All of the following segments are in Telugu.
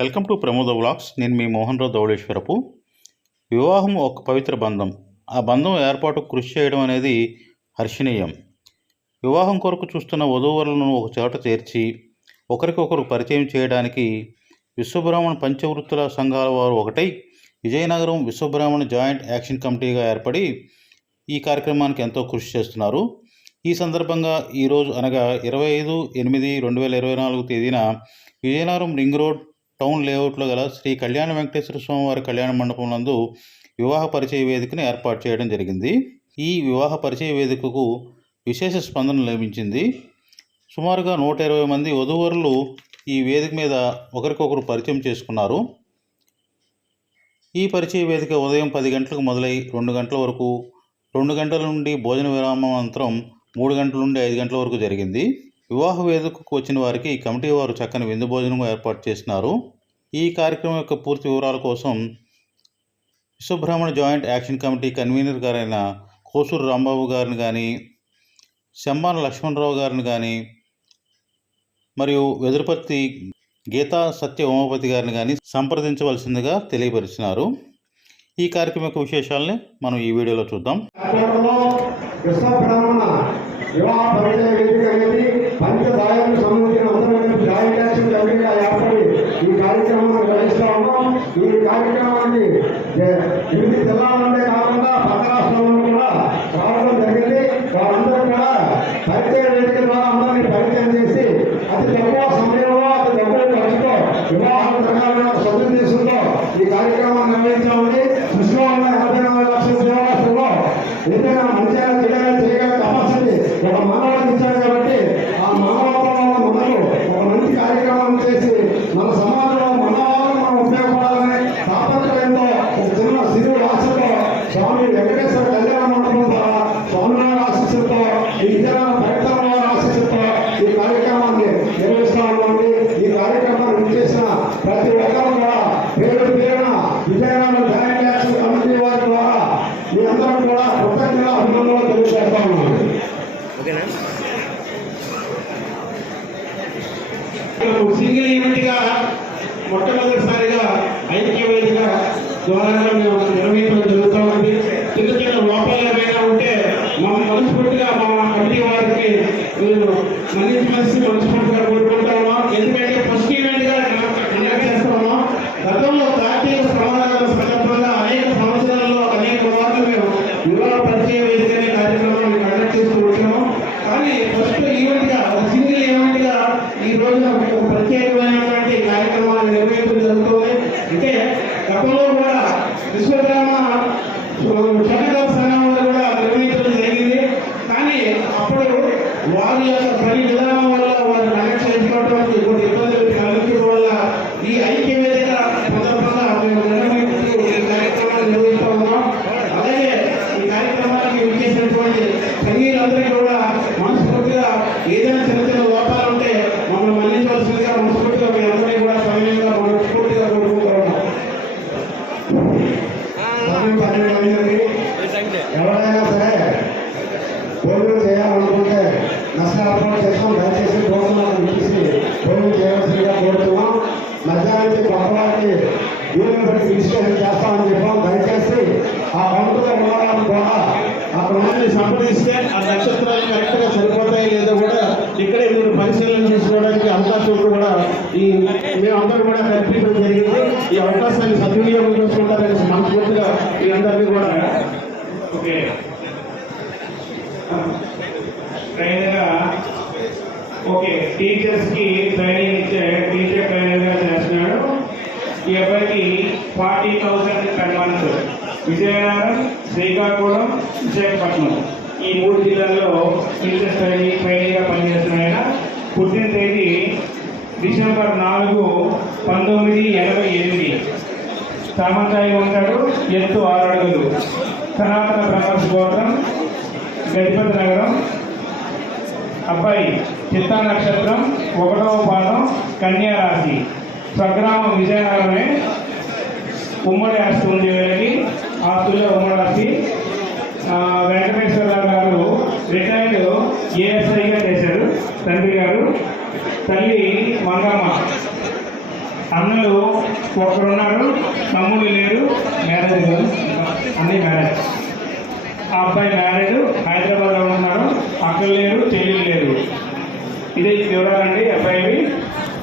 Welcome to Pramoda vlogs. నేను మీ మోహన్ రావు ధవళేశ్వరపు. వివాహం ఒక పవిత్ర బంధం. ఆ బంధం ఏర్పాటు కృషి చేయడం అనేది హర్షణీయం. వివాహం కొరకు చూస్తున్న వధూవరులను ఒక చోట చేర్చి ఒకరికొకరు పరిచయం చేయడానికి విశ్వబ్రాహ్మణ పంచవృత్తుల సంఘాల వారు ఒకటై విజయనగరం విశ్వబ్రాహ్మణ జాయింట్ యాక్షన్ కమిటీగా ఏర్పడి ఈ కార్యక్రమానికి ఎంతో కృషి చేస్తున్నారు. ఈ సందర్భంగా ఈరోజు అనగా ఇరవై ఐదు ఎనిమిది రెండు వేల ఇరవై నాలుగు తేదీన విజయనగరం రింగ్ రోడ్ టౌన్ లేఅవుట్లో గల శ్రీ కళ్యాణ వెంకటేశ్వర స్వామివారి కళ్యాణ మండపం నందు వివాహ పరిచయ వేదికను ఏర్పాటు చేయడం జరిగింది. ఈ వివాహ పరిచయ వేదికకు విశేష స్పందన లభించింది. సుమారుగా నూట ఇరవై మంది వధూవరులు ఈ వేదిక మీద ఒకరికొకరు పరిచయం చేసుకున్నారు. ఈ పరిచయ వేదిక ఉదయం పది గంటలకు మొదలై రెండు గంటల వరకు రెండు గంటల నుండి భోజన విరామం అనంతరం మూడు గంటల నుండి ఐదు గంటల వరకు జరిగింది. వివాహ వేదికకు వచ్చిన వారికి కమిటీ వారు చక్కని విందు భోజనం ఏర్పాటు చేసినారు. ఈ కార్యక్రమం యొక్క పూర్తి వివరాల కోసం Vishwabrahmana joint action committee convener గారైన కోసూరు రాంబాబు గారిని కానీ శంబాన లక్ష్మణరావు గారిని కానీ మరియు వెదురుపర్తి గీతా సత్య ఉమాపతి గారిని కానీ సంప్రదించవలసిందిగా తెలియపరిచినారు. ఈ కార్యక్రమం యొక్క విశేషాలని మనం ఈ వీడియోలో చూద్దాం. విశ్వబ్రాహ్మణ వివాహ పరిచయ వేదిక అనేది పంచదాయాలకు సంబంధించిన అందరూ జాయింట్ యాక్షన్ కమిటీగా ఏర్పడి ఈ కార్యక్రమాన్ని నిర్వహిస్తా ఉన్నాం ఈ కార్యక్రమాన్ని ఏ- ఎనిమిది జిల్లాల నుండే కాకుండా పక్క రాష్ట్రాల నుండి కూడా రావడం జరిగింది వారందరూ కూడా పరిచయ వేదిక ద్వారా అందరినీ పరిచయం చేసి అతి తక్కువ సమయంలో అతి తక్కువ ఖర్చుతో వివాహం జరగాలన్న సదుద్దేశంతో ఈ కార్యక్రమాన్ని నిర్వహించామని కృష్ణలో ఉన్న ఎనభై నాలుగు లక్షల సేవలో ఏదైనా మంచిగా చేయగా చేయగా తపస్సుని ఒక మానవానికి ఇచ్చాడు కాబట్టి ఆ మానవత్వంలో మనకు ఒక మంచి కార్యక్రమం చేసి మన సమాజంలో మన వాళ్ళు మనం ఉపయోగపడాలని తాపత్రయంతో ఒక చిన్న సిరుడు ఆశతో స్వామి వెంకటేశ్వర కళ్యాణ మండపం ద్వారా స్వామివారి ఆశీస్సులతో ఈ విజయనగర ప్రకటన వారి ఆశీస్సులతో ఈ కార్యక్రమాన్ని నిర్వహిస్తా ఉన్నామండి ఈ కార్యక్రమాన్ని విచ్చేసిన ప్రతి ఒక్కరు కూడా పేరు పేరున విజయనగరం జాయింట్ యాక్షన్ కమిటీ వారి ద్వారా మీ అందరూ కూడా కృతజ్ఞత అభినందనలు తెలియజేస్తా ఉన్నాను సింగిల్ ఈవెంట్గా మొట్టమొదటిసారిగా ఐక్య వేదిక ద్వారా మేము నిర్వహించడం జరుగుతూ ఉంది. చిన్న చిన్న లోపాలు ఏమైనా ఉంటే మా మనస్ఫూర్తిగా మా కమిటీ వారికి మీరు మన్నించవలసి మనస్ఫూర్తి అంటే గతంలో కూడా విశ్వకర్మ శతకాల సంఘం వారు కూడా నిర్వహించడం జరిగింది కానీ అప్పుడు వారి యొక్క పని విధానం వల్ల వారు కనెక్ట్ చేసుకోవడం కొన్ని ఇబ్బందులు కలిగించడం వల్ల ఈ ఐక్య వేదిక సందర్భంగా మేము నిర్వహించు ఈ కార్యక్రమాన్ని నిర్వహిస్తూ ఉన్నాం అలాగే ఈ కార్యక్రమానికి విచ్చేసినటువంటి సంగీతందరికీ కూడా మనస్ఫూర్తిగా ఏదైనా చిన్న చిన్న లోపాలు ఉంటే మమ్మల్ని మన్నించవలసిందిగా మనస్ఫూర్తిగా మీ అందరినీ కూడా సమయంగా మనస్ఫూర్తిగా కోరుకుంటూ ఉన్నాం సమయం పన్నెండు అయిందండి. ఎవరైనా సరే భోజనం చేయాలనుకుంటే నష్టాలు చేస్తాం దయచేసి భోజనాలు ఇచ్చేసి భోజనం చేయవలసిందిగా కోరుతున్నాం. మధ్యాహ్నం భగవానికి వీళ్ళని బట్టి విశ్లేషణ చేస్తామని చెప్పాం. దయచేసి ఆ పంపులో ఉన్నవాళ్ళని కూడా అక్కడ మంది సంప్రదిస్తే ఆ నక్షత్రాలు కరెక్ట్గా సరిపోతాయి లేదో కూడా ఇక్కడే మీరు పరిశీలన చేసుకోవడానికి అవకాశం కూడా ఈ మేమందరూ కూడా కల్పించడం జరిగింది. ఈ అవకాశాన్ని సద్వినియోగం చేసుకుంటారని మనస్ఫూర్తిగా మీ అందరినీ కూడా ఓకే. ట్రైనర్గా ఓకే టీచర్స్కి ట్రైనింగ్ ఇచ్చే టీచర్ ట్రైనర్గా చేస్తున్నాడు. ఈ అబ్బాయికి forty thousand per month Vizianagaram Srikakulam Visakhapatnam. ఈ మూడు జిల్లాల్లో టీచర్స్ ట్రైనింగ్ ట్రైనింగ్గా పనిచేస్తున్నాడు ఆయన. పుట్టిన తేదీ డిసెంబర్ నాలుగు పంతొమ్మిది ఎనభై ఎనిమిది. సామంతాయి ఉంటాడు ఎత్తు ఆరు అడుగులు. సనాతన ప్రకాశ్ గోత్రం గజపతి నగరం అబ్బాయి చిత్త నక్షత్రం ఒకటవ పాదం కన్యారాశి స్వగ్రామం విజయనగరమే. ఉమ్మడి ఆస్తి ఉంది వీళ్ళకి. ఆస్తుల్లో ఉమ్మడి ఆస్తి. వెంకటేశ్వరరావు గారు రిటైర్డ్ ఏఎస్ఐగా చేశారు తండ్రి గారు. తల్లి మంగమ్మ. అన్నలు ఒకరున్నారు తమ్ముడు లేరు మ్యారేజ్ అన్ని మ్యారేజ్ ఆ అబ్బాయి మ్యారేజ్ హైదరాబాద్లో ఉన్నారు అక్కలు లేరు ఇది వివరాలండి అబ్బాయివి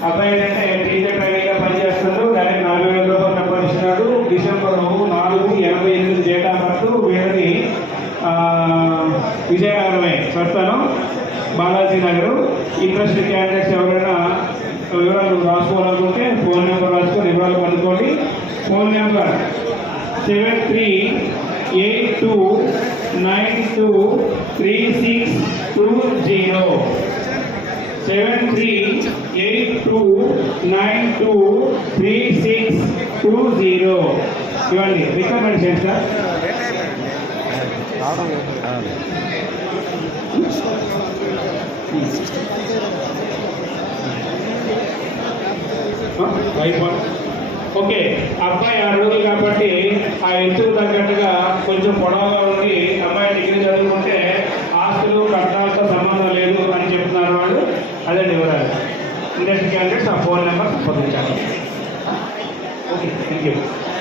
అబ్బాయి ఏంటంటే టీచర్ ట్రైనింగ్గా పనిచేస్తున్నాడు దానికి నాలుగు వేల రూపాయలు సంపాదిస్తున్నాడు. డిసెంబర్ నాలుగు ఎనభై ఎనిమిది డేటా ఆఫ్ వీరిని విజయనగరమే స్వస్థలం బాలాజీ నగర్. ఇంట్రెస్ట్ క్యాండిడేట్స్ ఎవరైనా వివరాలు రాసుకోవాలనుకుంటే ఫోన్ నెంబర్ రాసుకొని వివరాలు కనుక్కోండి phone number seven three eight two nine two three six two zero. Seven three eight two nine two three six two zero ఇవ్వండి రికమెండ్ చేయండి సార్ ఓకే అబ్బాయి ఆరు రోజులు కాబట్టి ఆ ఎత్తుకు తగ్గట్టుగా కొంచెం పొడవగా ఉండి అమ్మాయి డిగ్రీ చదువుకుంటే ఆస్తులు కట్టాలతో సంబంధం లేదు అని చెప్తున్నారు వాళ్ళు అదే వివరాలు ఇండస్ట్రీ క్యాండిడేట్స్ ఆ ఫోన్ నెంబర్ సంప్రదించాలి ఓకే థ్యాంక్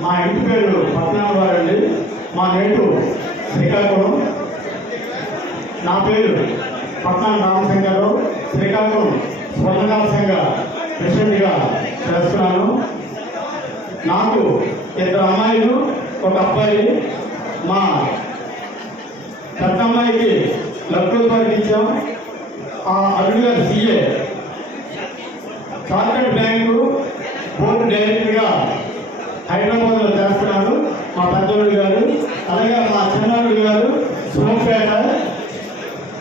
మా ఇంటి పేరు పద్మనాభ వారండి మా నేటు శ్రీకాకుళం. నా పేరు పట్నం రామశంకర్రావు శ్రీకాకుళం స్వర్ణకాల సంఘ ప్రెసిడెంట్గా చేస్తున్నాను. నాకు ఇద్దరు అమ్మాయిలు ఒక అబ్బాయి. మా పెద్ద అమ్మాయికి లక్షల ఇచ్చాం. ఆ అడుగుగా సీఏ. చార్టెడ్ బ్యాంకు బోర్డు డైరెక్టర్గా హైదరాబాద్లో చేస్తున్నారు మా పెద్దోడు గారు అలాగే మా చిన్నాడు గారు సోంపేట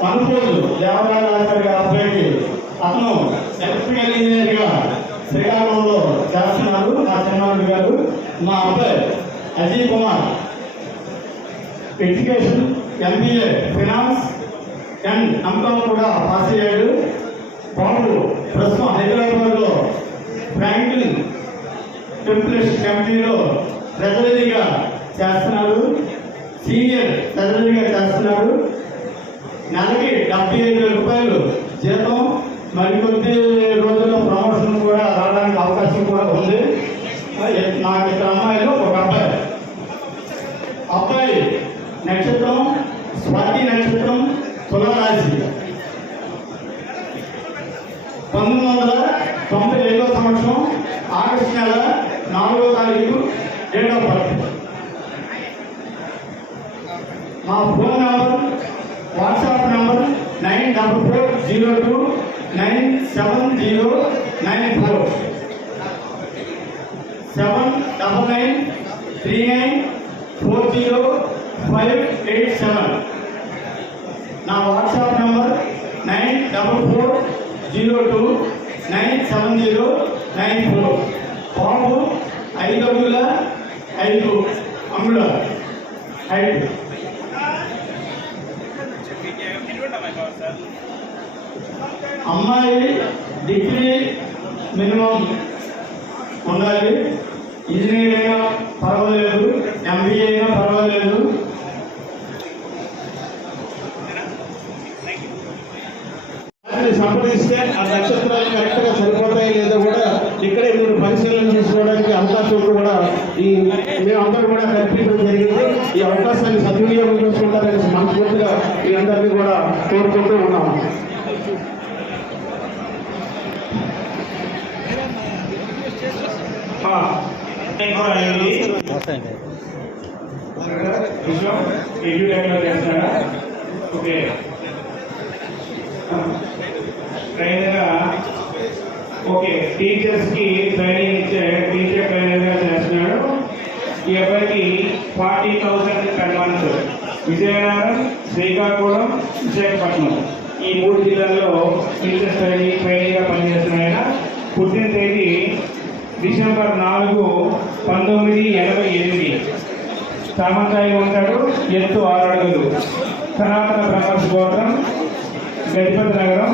అనుకోదు దేవరాజు గారి అబ్బాయికి. అతను ఎలక్ట్రికల్ ఇంజనీర్గా శ్రీకాకుళంలో చేస్తున్నారు మా చిన్నాడు గారు. మా అబ్బాయి Ajay Kumar education MBA finance and M Com కూడా పాస్ అయ్యాడు. బాబు ప్రస్తుతం హైదరాబాద్లో ఫ్రాంక్లిన్ టెంపులేషన్ కమిటీలో ట్రెజరీగా చేస్తున్నారు. సీనియర్ ట్రెజరీగా చేస్తున్నారు. నెలకి డెబ్బై ఐదు వేల రూపాయలు జీతం. మరికొద్ది రోజుల్లో ప్రమోషన్ కూడా రావడానికి అవకాశం కూడా ఉంది నాకు ఇద్దరు అమ్మాయిలు ఒక అబ్బాయి అబ్బాయి నక్షత్రం స్వాతి నక్షత్రం తులరాశి పంతొమ్మిది వందల తొంభై ఐదో సంవత్సరం ఆగస్టు నెల నాలుగో తారీఖు డేట్ ఆఫ్ బర్త్ మా phone number WhatsApp number nine double four zero two nine seven zero nine four seven double nine three nine four zero five eight seven నా WhatsApp number nine double four zero two nine seven zero nine four బాబు ఐదు అడుగుల ఐదు. అమ్ముల హైట్ అమ్మాయి డిగ్రీ మినిమం ఉండాలి. ఇంజనీర్ అయినా పర్వాలేదు ఎంబీఏ అయినా పర్వాలేదు. సంప్రదిస్తే ఆ నక్షత్రాలు కరెక్ట్గా సరిపోతాయి లేదో కూడా ఇక్కడే మీరు పరిశీలన చేసుకోవడానికి అవకాశం కూడా ఈ మేమందరూ కూడా కల్పించడం జరిగింది. ఈ అవకాశాన్ని సద్వినియోగం చేసుకుంటారని మనస్ఫూర్తిగా మీ అందరినీ కూడా కోరుకుంటూ ఉన్నాము. ఎడ్యుకేట్లో చేస్తారా ఓకే ట్రైనర్గా ఓకే టీచర్స్కి ట్రైనింగ్ ఇచ్చే టీచర్ ట్రైనర్గా చేస్తున్నాడు ఈ అబ్బాయికి forty thousand per month Vizianagaram Srikakulam Visakhapatnam ఈ మూడు జిల్లాల్లో టీచర్స్ ట్రైనింగ్ ట్రైనింగ్గా పనిచేస్తున్నాడు పుట్టిన తేదీ డిసెంబర్ నాలుగు పంతొమ్మిది ఎనభై ఎనిమిది. తామకాయ ఉంటాడు ఎత్తు ఆరు అడుగులు. సనాతన బ్రహ్మర్షి గోత్రం గజపతి నగరం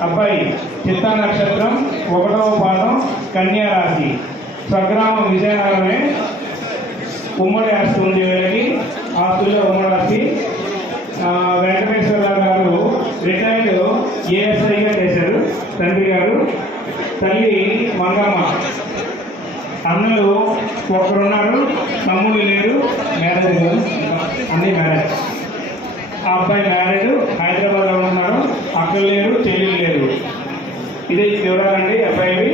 అబ్బాయి చిత్తా నక్షత్రం ఒకటవ పాదం కన్యారాశి స్వగ్రామం విజయనగరమే. ఉమ్మడి ఆస్తి ఉంది వీళ్ళకి ఆస్తుల్లో ఉమ్మడి ఆస్తి ఆ, వెంకటేశ్వరరావు గారు రిటైర్డ్ ఏఎస్ఐగా చేశారు తండ్రి గారు తల్లి మంగమ్మ అన్నలు ఒకరున్నారు తమ్ముడు లేరు మ్యారేజ్ కాదు. అన్ని మ్యారేజ్ ఆ అబ్బాయి మ్యారేజ్ హైదరాబాద్లో ఉన్నారు అక్కలు లేరు చెల్లెలు లేరు. ఇదే వివరాలండి అబ్బాయివి.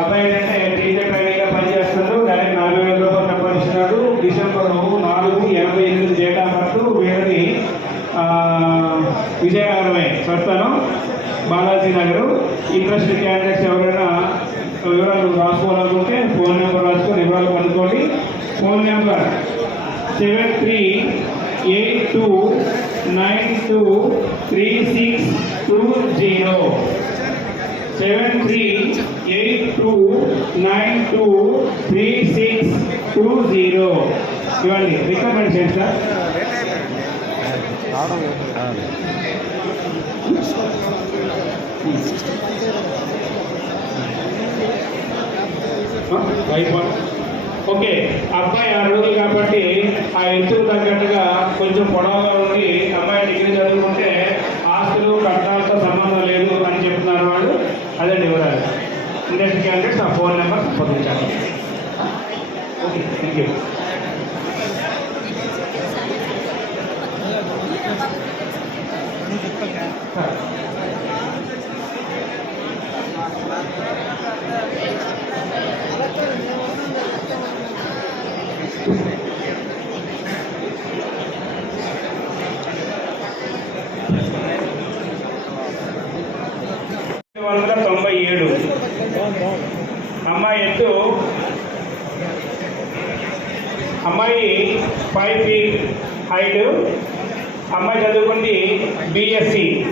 అబ్బాయి అంటే టీచర్ ట్రైనింగ్గా పనిచేస్తున్నాడు దానికి నాలుగు వేల రూపాయలు సంపాదిస్తున్నాడు. డిసెంబర్ నాలుగు ఎనభై ఎనిమిది డేట్ పట్టు వీరిని విజయనగరమే. స్వస్థలం బాలాజీ నగర్. ఇంట్రెస్ట్ క్యాండిడేట్స్ ఎవరైనా వివరాలు రాసుకోవాలనుకుంటే ఫోన్ నెంబర్ రాసుకొని వివరాలు కనుక్కోండి phone number seven three eight two nine two three six two zero seven three eight two nine two three six two zero ఇవ్వండి రికమెండ్ చేయండి సార్ వైఫ్ ఓకే అబ్బాయి ఆరు రోజులు కాబట్టి ఆ ఎత్తుకు తగ్గట్టుగా కొంచెం పొడవుగా ఉండి అమ్మాయి డిగ్రీ చదువుకుంటే ఆస్తులు కట్టాలతో సంబంధం లేదు అని చెప్తున్నారు వాళ్ళు. అదే వివరాలు. ఇండస్ట్రీ క్యాండిడేట్స్ ఆ ఫోన్ నెంబర్ పంపించాలి ఓకే థ్యాంక్ యూ వందల తొంభై ఏడు. అమ్మాయి ఎత్తు అమ్మాయి ఫైవ్ ఫీట్ హైట్. అమ్మాయి చదువుకుంది బిఎస్సి.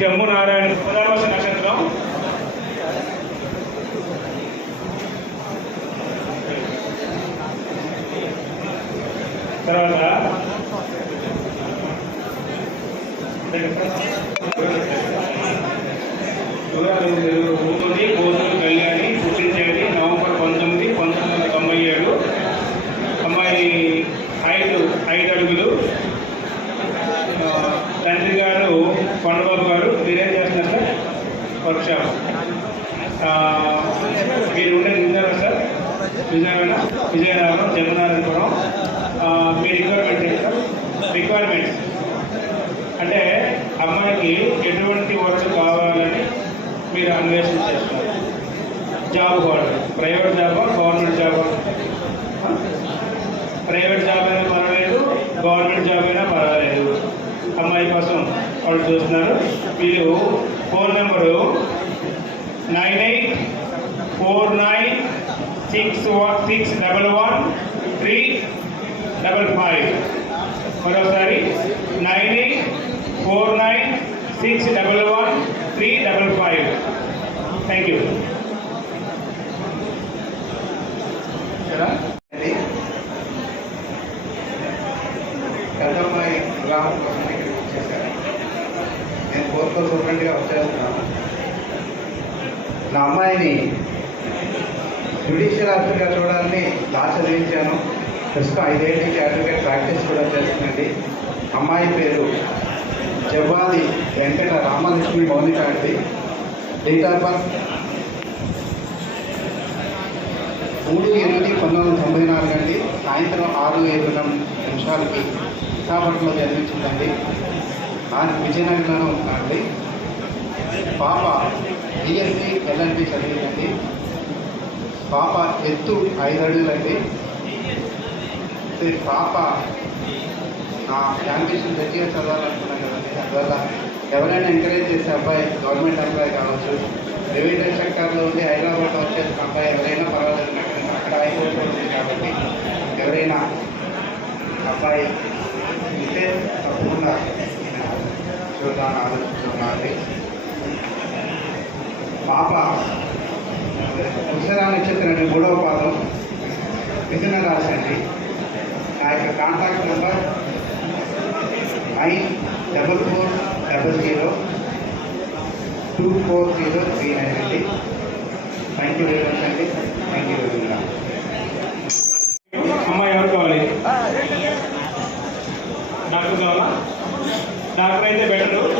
జమ్ము నారాయణ పునర్వస నక్షత్రం. తర్వాత Gracias. వాళ్ళు చూస్తున్నారు. మీరు phone number nine eight four nine six one six double one three double five. మరోసారి nine eight four nine six double one three double five. Thank you పెద్దమ్మాయి వివాహం కోసం ఇక్కడికి వచ్చేసాను నేను కోర్టులో వచ్చేస్తున్నాను నా అమ్మాయిని జ్యుడిషియల్ ఆఫీసర్గా చూడాలని లా చదివించాను ప్రస్తుతం ఐదేళ్ళ నుంచి అడ్వకేట్ ప్రాక్టీస్ కూడా చేస్తుందండి. అమ్మాయి పేరు జవ్వాలి వెంకట రామలక్ష్మి మౌనిక అండి. డేట్ ఆఫ్ బర్త్ మూడు ఎనిమిది పంతొమ్మిది వందల తొంభై నాలుగు అండి. సాయంత్రం ఆరు ఐదు నిమిషాలకి విశాఖపట్నంలో జన్మించిందండి. నాకు విజయనగరంలో ఉందండి పాప బిఎస్సి ఎల్ఎల్బి చదివిందండి. పాప ఎత్తు ఐదు అడుగులండి పాప నా యాంబిషన్ గట్టిగా చదవాలనుకున్నాను కదండి అందువల్ల ఎవరైనా ఎంకరేజ్ చేసే అబ్బాయి గవర్నమెంట్ అబ్బాయి కావచ్చు రెవెన్యూ సెక్టర్లో ఉండి హైదరాబాద్ వచ్చేసిన అబ్బాయి ఎవరైనా పర్వాలేదు అక్కడ హైకోర్టులో ఉంది కాబట్టి ఎవరైనా అబ్బాయి ఇస్తే తప్పకుండా చూద్దామని ఆలోచిస్తున్నాను. పాప. ఉత్తరా నక్షత్రం అండి మూడవ పాదం. మిథున రాశి అండి నా యొక్క contact number nine double four double zero two four zero three nine అండి. థ్యాంక్ యూ వెరీ మచ్ అండి. Thank you very much. అమ్మాయి ఎవరు కావాలి? డాక్టర్ కావాలా? డాక్టర్ అయితే బెటర్.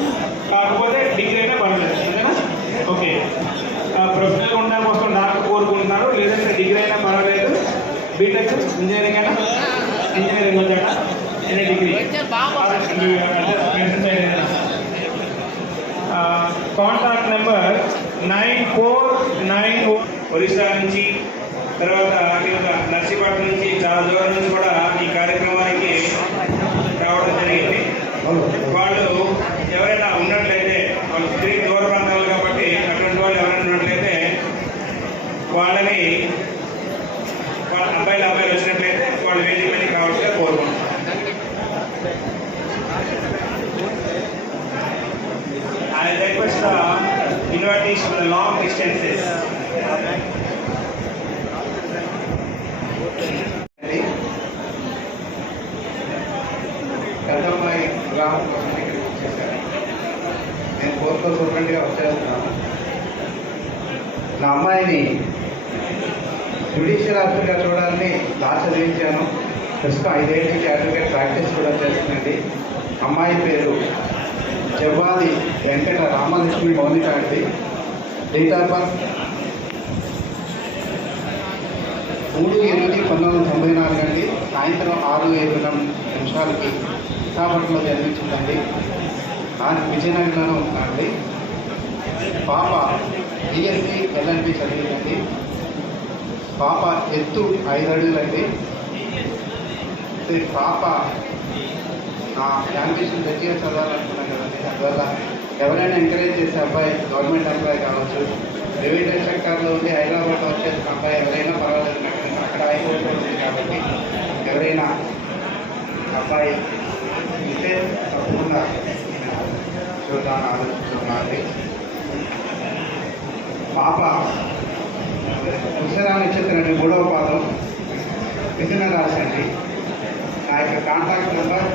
కాకపోతే డిగ్రీ అయినా పర్లేదు అంతేనా ఓకే ప్రొఫెషనల్ ఉండడం కోసం డాక్టర్ కోరుకుంటున్నారు లేదంటే డిగ్రీ అయినా పర్వాలేదు బీటెక్ ఇంజనీరింగ్ అయినా? ఇంజనీరింగ్ వచ్చాక any degree. Contact number nine four nine Orissa నుంచి తర్వాత నర్సీపట్నం నుంచి చాలా దూరం నుంచి కూడా పెద్దమ్మాయి వివాహం కోసం ఇక్కడికి వచ్చేసాను నేను కోర్టులో సూపరెంట్గా వచ్చేస్తున్నాను. నా అమ్మాయిని జ్యుడిషియల్ ఆఫీసర్గా చూడాలని లా చదివించాను ప్రస్తుతం ఐదేళ్ళ నుంచి అడ్వకేట్ ప్రాక్టీస్ కూడా చేస్తుందండి అమ్మాయి పేరు జవ్వాది వెంకట రామలక్ష్మి మౌనిక అండి. డేట్ ఆఫ్ బర్త్ మూడు ఎనిమిది పంతొమ్మిది వందల తొంభై నాలుగు అండి. సాయంత్రం ఆరు ఏడు నిమిషాలకి విశాఖపట్నంలో జన్మించిందండి ఆయన విజయనగరంలో ఉందండి. పాప బిఎస్సి ఎల్ఎల్బి చదివిందండి. పాప ఎత్తు ఐదు అడుగులండి. పాప నా యాంబిషన్ దగ్గర చదవాలనుకున్నాను కదండి. అందువల్ల ఎవరైనా ఎంకరేజ్ చేసే అబ్బాయి గవర్నమెంట్ ఎంప్లాయ్ కావచ్చు. ప్రైవేట్ సెక్టార్లో ఉండి హైదరాబాద్ వచ్చేసిన అబ్బాయి ఎవరైనా పర్వాలేదు. అక్కడ హైకోర్టులో ఉంది కాబట్టి ఎవరైనా అబ్బాయి ఉంటే తప్పకుండా చూద్దామని ఆలోచిస్తున్నాను పాప ఉత్తరా నక్షత్రం మూడవ పాదం మిథున రాశి అండి. నా యొక్క contact number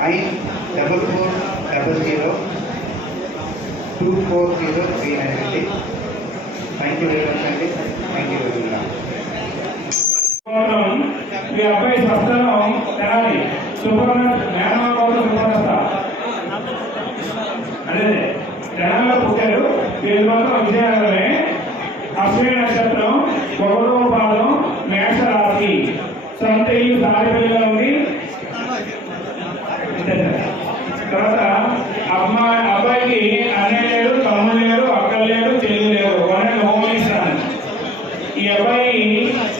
nine double four double zero two four zero three nine అండి. థ్యాంక్ యూ వెరీ మచ్ అండి. థ్యాంక్ యూ వెరీ మచ్ మీ అబ్బాయి స్వస్థలం తెనాలి సుపర్ణ జ్ఞానం కోసం సుపర్ణత అదే తెనాలిలో పుట్టారు వీళ్ళు మాత్రం విజయనగరమే అశ్విని నక్షత్రం ఒకటో పాదం మేష రాశి సొంత ఇల్లు తాడిపల్లిలో ఉంది అంతే సార్. తర్వాత అమ్మాయి అబ్బాయికి అన్నయ్య లేరు తమ్ముడు లేరు అక్కలు లేరు చెల్లి లేరు వన్ అండ్ హోమ్ ఇస్తాను ఈ అబ్బాయి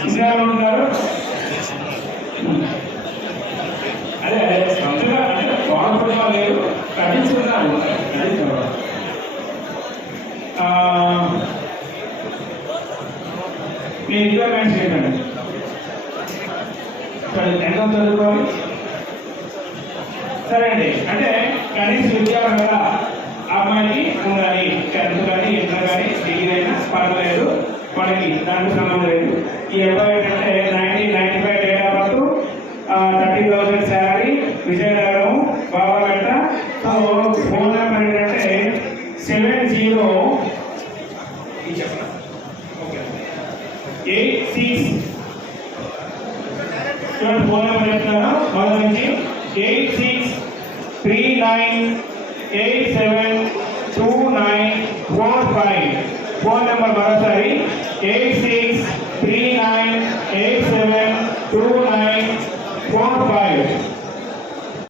ఇంకా ఉంటారు అదే అంతగా అంటే బాగుపడటం లేదు కట్టించుకున్నారు కట్టించుకున్నారు మీ రిక్వైర్మెంట్స్ ఏంటండి సరే ఎంత చదువుకోవాలి సరే అండి అంటే కనీస విద్యార్హత ఆ అమ్మాయికి ఉండాలి టెన్త్ కానీ ఇంటర్ కానీ డిగ్రీ అయినా పర్వాలేదు వాళ్ళకి దానికి సంబంధం లేదు ఈ